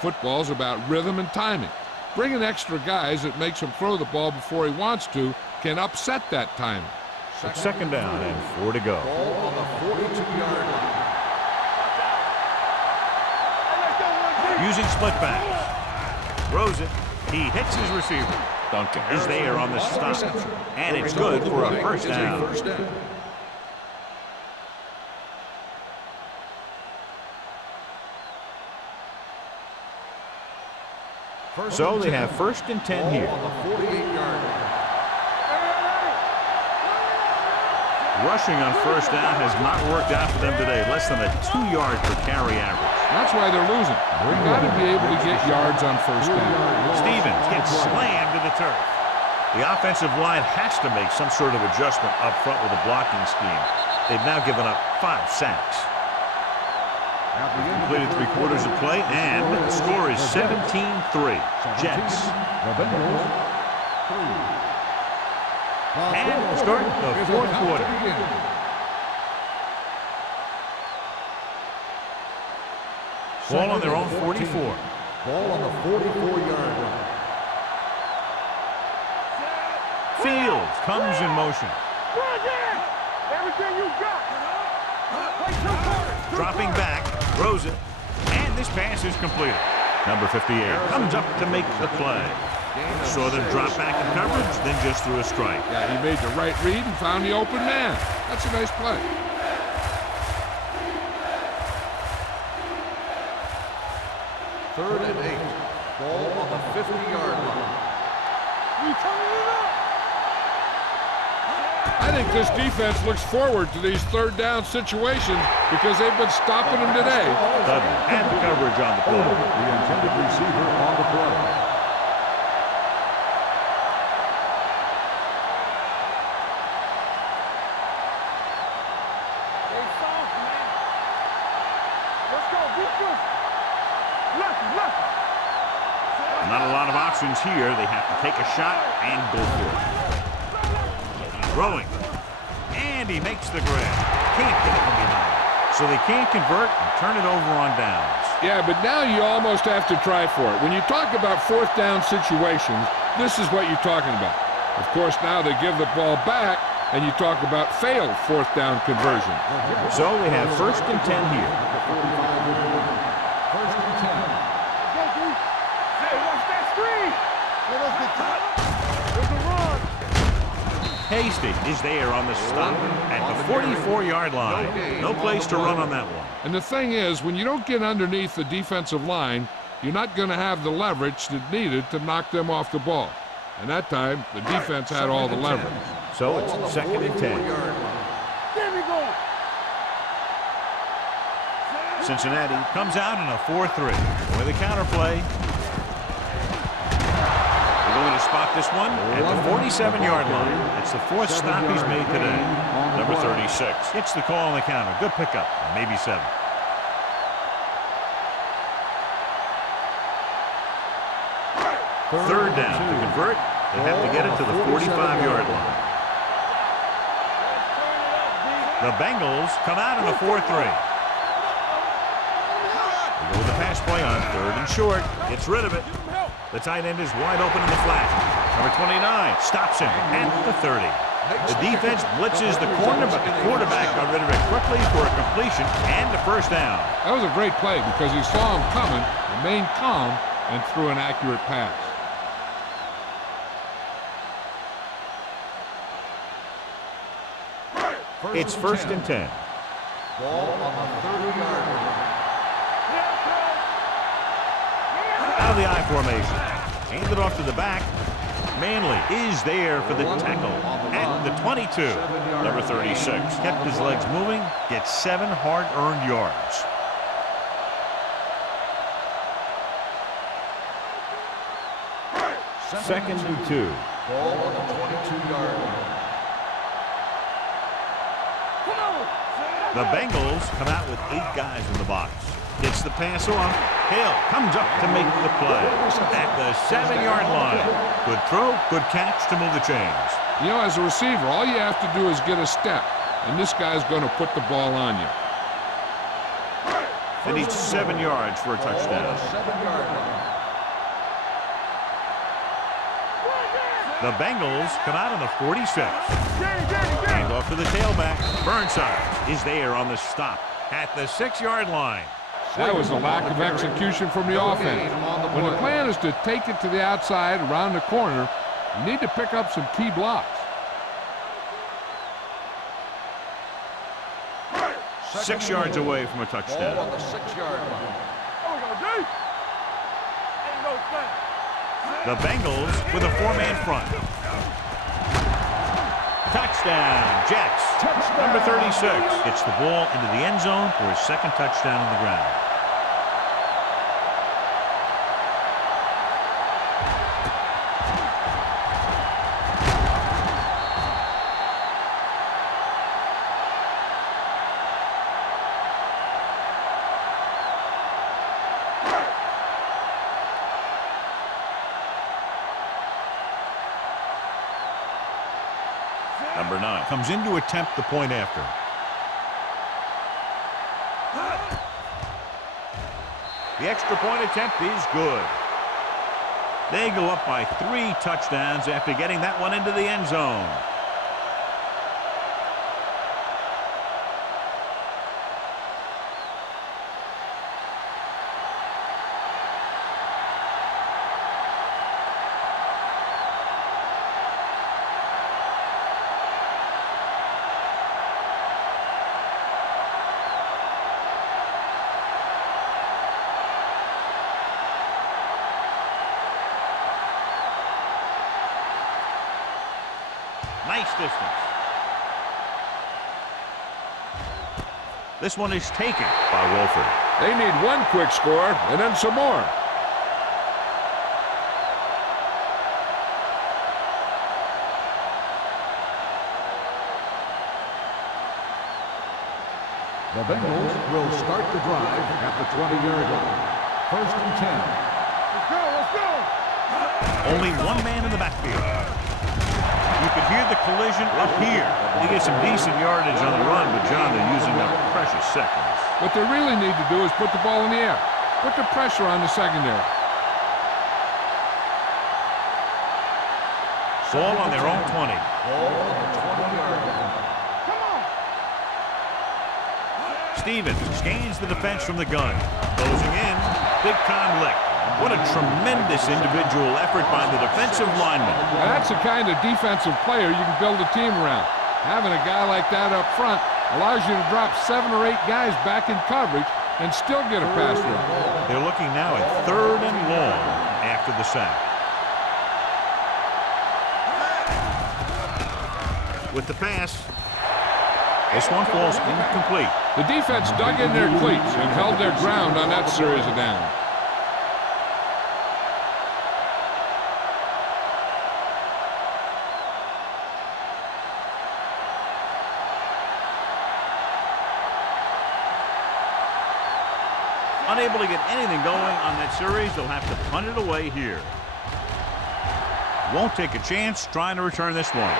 Football's about rhythm and timing. Bringing extra guys that makes him throw the ball before he wants to can upset that timing. It's second down and 4 to go. Ball on the 42-yard line. Using split backs. Throws it. He hits his receiver. Duncan is there on the stop. And it's good for a first down. So they have first and 10 here. On the 48-yard line. Rushing on first down has not worked out for them today. Less than a 2-yard per carry average. That's why they're losing. They've got to be able to get yards on first down. Stevens gets slammed to the turf. The offensive line has to make some sort of adjustment up front with a blocking scheme. They've now given up 5 sacks. Completed 3/4 of play, and the score is 17-3. Jets. And we'll start the fourth quarter. Ball on their own 44. Ball on the 44-yard line. Fields comes in motion. Everything you got. Dropping back, throws it, and this pass is completed. Number 58 comes up to make the play. Saw them drop back in coverage, then just threw a strike. Yeah, he made the right read and found the open man. That's a nice play. Third and 8. Ball on the 50-yard line. I think this defense looks forward to these third down situations because they've been stopping them today. Dudley had the coverage on the play. The intended receiver on the play. Stay soft, man. Let's go, defense. Left. Not a lot of options here. They have to take a shot and go for it. Throwing. And he makes the grab. Can't get it from behind. So they can't convert and turn it over on downs. Yeah, but now you almost have to try for it. When you talk about fourth down situations, this is what you're talking about. Of course, now they give the ball back, and you talk about failed fourth down conversion. So they have first and 10 here. First and 10. Hey, watch that screen. There's a run. Hasty is there on the stop at the 44-yard line. No place to run on that one. And the thing is, when you don't get underneath the defensive line, you're not going to have the leverage that's needed to knock them off the ball. And that time, the defense had all the leverage. So it's second and 10. There we go. Cincinnati comes out in a 4-3 with a counterplay. They're going to spot this one at the 47-yard line. It's the 4th stop he's made today. Number 36 gets the call on the counter. Good pickup, maybe 7. Third down to convert. They have to get it to the 45-yard line. The Bengals come out in a 4-3. They go with the pass play on 3rd and short. Gets rid of it. The tight end is wide open in the flat. Number 29 stops him at the 30. The defense blitzes the corner, but the quarterback got rid of it quickly for a completion and a first down. That was a great play because he saw him coming, remained calm, and threw an accurate pass. It's first and 10. Ball on the 30-yard line. Out of the I formation. Handed off to the back. Manley is there for the tackle at the 22. Number 36 kept his legs moving, gets 7 hard-earned yards. Second and 2. Ball on the 22-yard line. The Bengals come out with 8 guys in the box. Gets the pass off. Hill comes up to make the play at the 7-yard line. Good throw, good catch to move the chains. You know, as a receiver, all you have to do is get a step, and this guy's going to put the ball on you. They need 7 yards for a touchdown. 7-yard line. The Bengals come out on the 46. Hand off to the tailback. Burnside is there on the stop at the 6-yard line. That was a lack of execution from the offense. When the plan is to take it to the outside around the corner, you need to pick up some key blocks. 6 yards away from a Ball touchdown. on the 6-yard line. The Bengals with a 4-man front. Touchdown, Jets. Number 36 gets the ball into the end zone for his 2nd touchdown on the ground. Number 9 comes in to attempt the point after. The extra point attempt is good. They go up by 3 touchdowns after getting that one into the end zone. Nice distance. This one is taken by Wolford. They need one quick score and then some more. The Bengals will start the drive at the 20-yard line. 1st and 10. Let's go. Only one man in the backfield. You could hear the collision up here. They get some decent yardage on the run, but John, they're using up precious seconds. What they really need to do is put the ball in the air. Put the pressure on the secondary. Ball on their own 20. Ball on the 20-yard line. Come on. Stevens scans the defense from the gun. Closing in. Big time lick. What a tremendous individual effort by the defensive lineman. That's the kind of defensive player you can build a team around. Having a guy like that up front allows you to drop 7 or 8 guys back in coverage and still get a pass rush. They're looking now at 3rd and long after the sack. With the pass, this one falls incomplete. The defense dug in their cleats and held their ground on that series of downs. Unable to get anything going on that series, they'll have to punt it away here. Won't take a chance trying to return this one.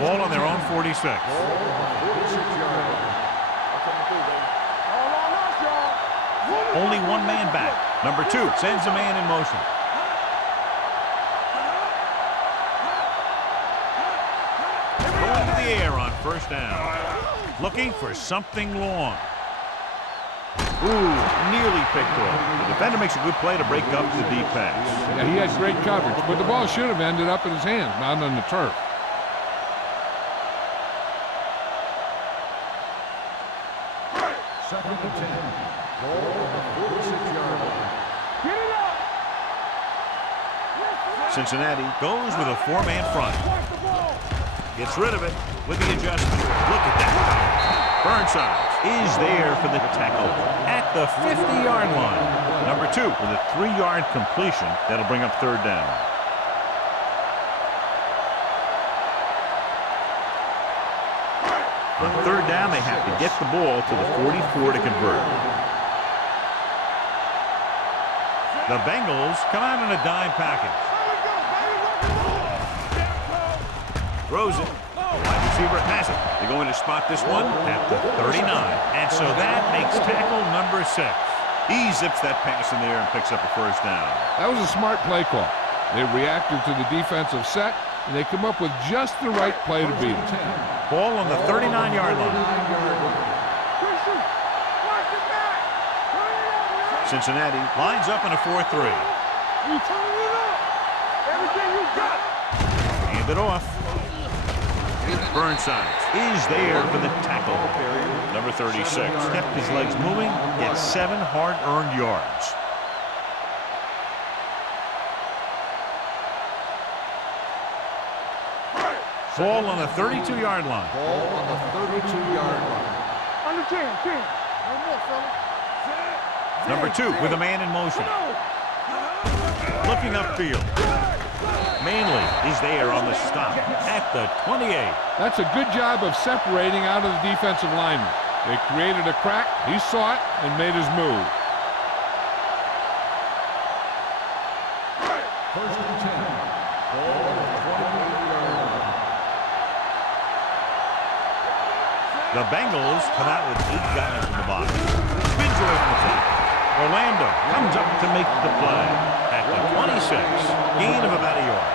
Ball on their own 46. Ball on the 46-yard line. All on us, y'all. Only one man back. Number 2 sends a man in motion. Going to the air on 1st down. Looking for something long. Ooh, nearly picked off. The defender makes a good play to break up the deep pass. Yeah, he had great coverage, but the ball should have ended up in his hands, not on the turf. Second and 10. Ball on the 46-yard line. Get it up. Cincinnati goes with a 4-man front. Watch the ball. Gets rid of it with the adjustment. Look at that power. Burnside is there for the tackle at the 50-yard line. Number 2 with a 3-yard completion. That'll bring up third down. On third down, they have to get the ball to the 44 to convert. The Bengals come out in a dime package. Throws it. Wide receiver has it. They're going to spot this one at the 39. And so that makes tackle number 6. He zips that pass in there and picks up a first down. That was a smart play call. They reacted to the defensive set, and they come up with just the right play to beat it. Ball on the 39-yard line. Cincinnati lines up in a 4-3. You turn it up. Everything you got. Hand it off. Burnside is there for the tackle. Number 36 kept his legs moving, gets 7 hard-earned yards. Ball on the 32-yard line. Ball on the 32-yard line. Under 10. No more, fella. Number 2 with a man in motion. Looking upfield. Manley is there on the stop at the 28. That's a good job of separating out of the defensive lineman. They created a crack, he saw it, and made his move. First and 10. Ball on the 28-yard line. The Bengals come out with 8 guys in the box. Spins away from the top. Orlando comes up to make the play at the 26. Gain of about a yard.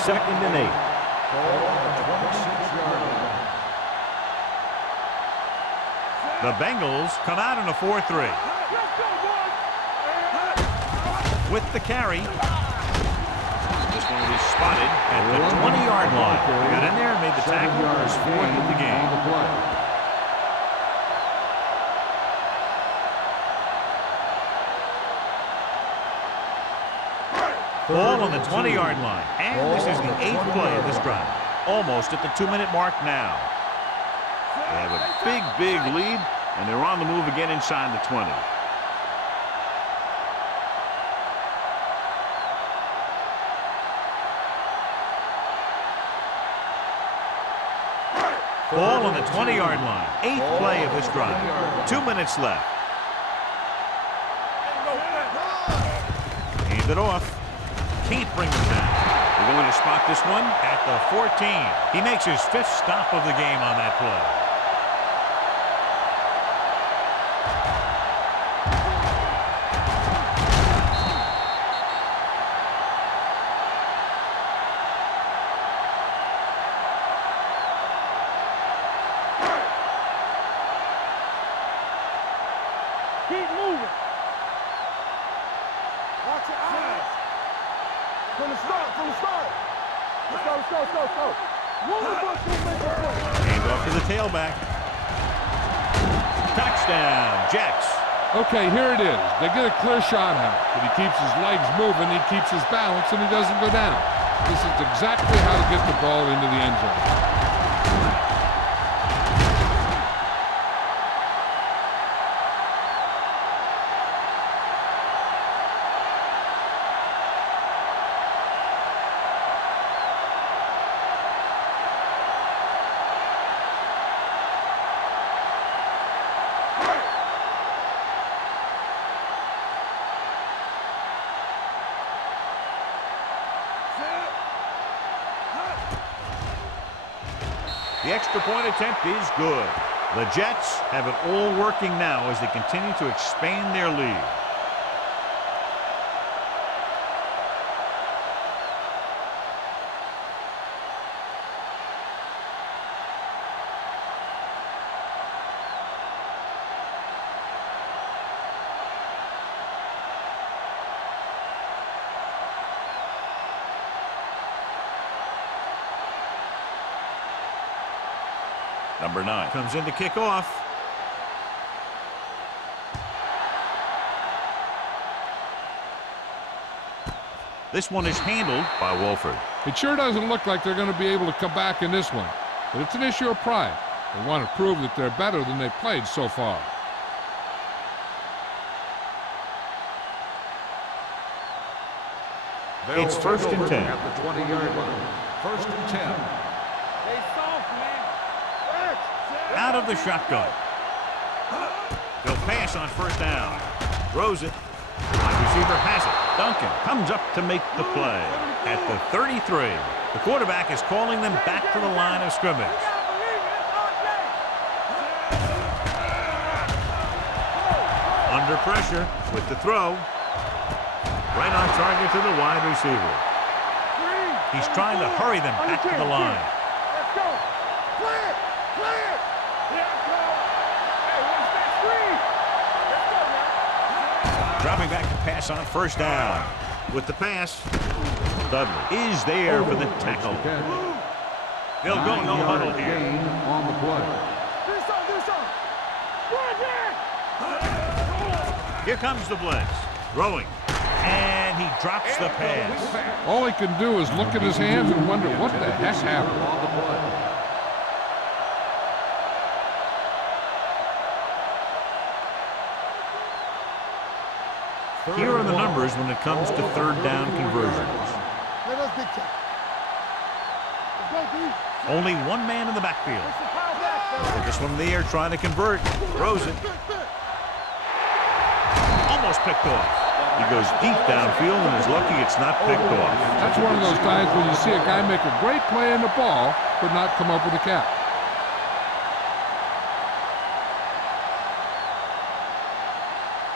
Second and 8. Ball on the 26-yard line. The Bengals come out in a 4-3. With the carry. This one is spotted at the 20-yard line. They got in there and made the tackle. His 4th of the game. Ball on the 20-yard line. And this is the 8th play of this drive. Almost at the 2-minute mark now. They have a big lead, and they're on the move again inside the 20. Ball on the 20-yard line. 8th play of this drive. 2 minutes left. Hand it off. Can't bring them down. They're going to spot this one at the 14. He makes his 5th stop of the game on that play. Keep moving. Watch your eyes. From the start. Let's go. Move the bus to make a play. Hand off to the tailback. Touchdown, Jets. Okay, here it is. They get a clear shot out, but he keeps his legs moving, he keeps his balance, and he doesn't go down. This is exactly how to get the ball into the end zone. The extra point attempt is good. The Jets have it all working now as they continue to expand their lead. Number 9 comes in to kick off. This one is handled by Wolford. It sure doesn't look like they're going to be able to come back in this one, but it's an issue of pride. They want to prove that they're better than they've played so far. It's first and 10. At the 20-yard line. First and 10. Stay soft, man. Out of the shotgun. They'll pass on first down. Throws it. Wide receiver has it. Duncan comes up to make the play. At the 33, the quarterback is calling them back to the line of scrimmage. Under pressure with the throw. Right on target to the wide receiver. He's trying to hurry them back to the line. Let's go. Clear. Clear. Hey, watch that screen. Let's go, man. Dropping back to pass on first down. With the pass, Dudley is there for the tackle. They'll go no huddle here. Gain on the play. Do something. Here comes the blitz. Throwing. And he drops the pass. All he can do is look at his hands and wonder what the heck happened. On the play. Here are the numbers when it comes to third down conversions. Let us dictate. Let's go, D. Only one man in the backfield. It's a power back, fella. This one in the air trying to convert. Throws it. Almost picked off. He goes deep downfield and is lucky it's not picked off. That's one of those times when you see a guy make a great play in the ball, but not come up with a catch.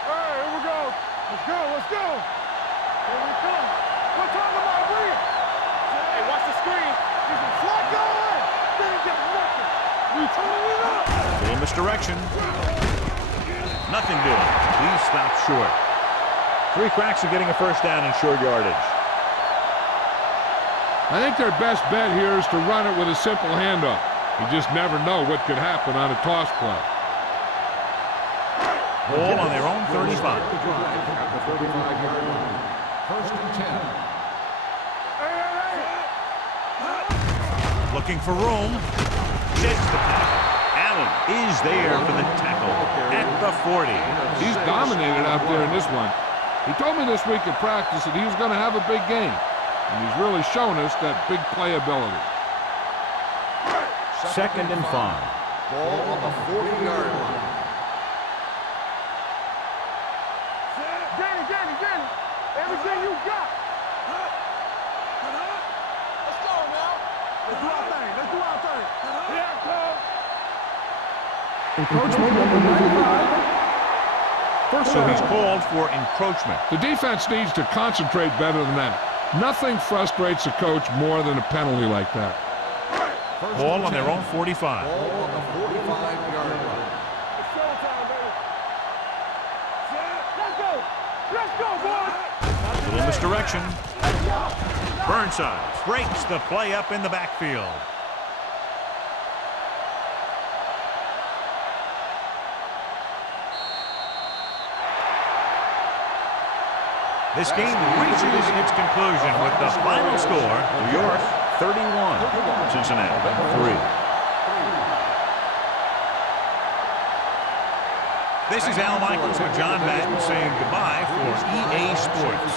Hey, here we go. Let's go. Here we come. What time am I real? Hey, watch the screen. There's a flag going. Didn't get nothing. We turning it up. Little misdirection. Nothing doing. He stopped short. 3 cracks of getting a first down in short yardage. I think their best bet here is to run it with a simple handoff. You just never know what could happen on a toss play. Ball on their own 35. At the 35-yard line. First and 10. Looking for room. Sheds the tackle. Allen is there for the tackle at the 40. He's dominated out there in this one. He told me this week at practice that he was going to have a big game, and he's really shown us that big playability. Second and 5. Ball on the 40-yard line. Danny. Everything you got. Let's go now. Let's do our thing. Here I come. Encroachment number 95. So he's called for encroachment. The defense needs to concentrate better than that. Nothing frustrates a coach more than a penalty like that. Ball on their own 45. Ball on the 45-yard line. It's showtime, baby. Let's go, boys. Little misdirection. Burnside breaks the play up in the backfield. This game reaches its conclusion with the final score, New York 31, Cincinnati 3. This is Al Michaels with John Madden saying goodbye for EA Sports.